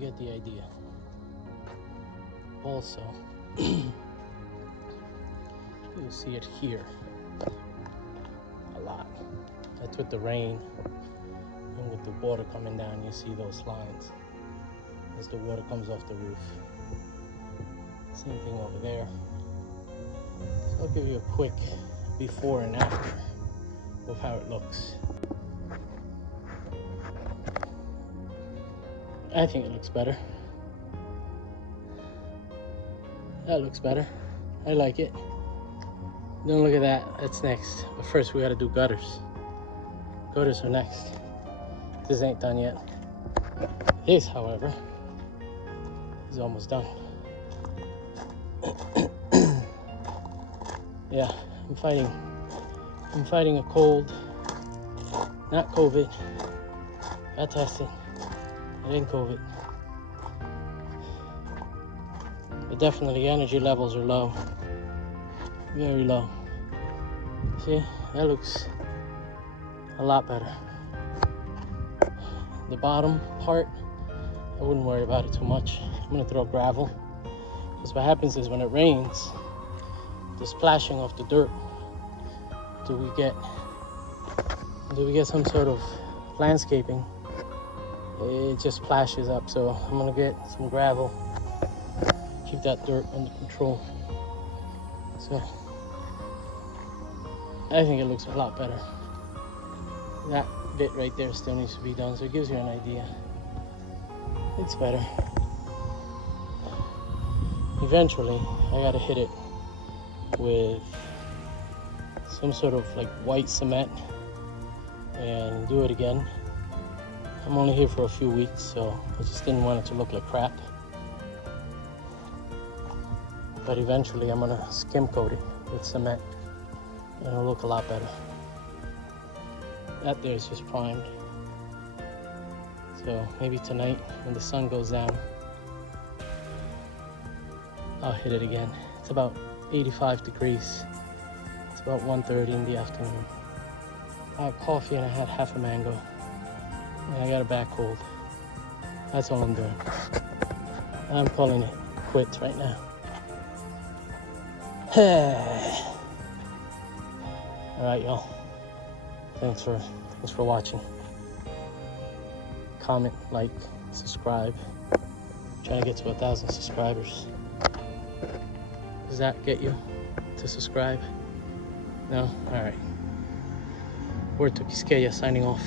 get the idea. Also, you'll see it here a lot. That's with the rain and with the water coming down, you see those lines as the water comes off the roof. Same thing over there. So I'll give you a quick before and after of how it looks. I think it looks better. That looks better. I like it. Don't look at that. That's next. But first we gotta do gutters. Gutters are next. This ain't done yet. This, however, is almost done. Yeah, I'm fighting a cold. Not COVID. Got tested. It ain't COVID. But definitely energy levels are low. Very low. See, that looks a lot better. The bottom part, I wouldn't worry about it too much. I'm gonna throw gravel. Because what happens is when it rains, the splashing of the dirt, do we get some sort of landscaping? It just splashes up. So I'm gonna get some gravel, keep that dirt under control. So I think it looks a lot better. That bit right there still needs to be done, so it gives you an idea. It's better. Eventually, I gotta hit it with some sort of like white cement and do it again. I'm only here for a few weeks, so I just didn't want it to look like crap. But eventually I'm gonna skim coat it with cement and it'll look a lot better. That there is just primed. So maybe tonight when the sun goes down, I'll hit it again. It's about 85 degrees. It's about 1:30 in the afternoon. I had coffee and I had half a mango. And I got a back cold. That's all I'm doing. I'm calling it quits right now. All right, y'all. Thanks for watching. Comment, like, subscribe. I'm trying to get to 1,000 subscribers. Does that get you to subscribe? No? All right. Word to Quisqueya signing off.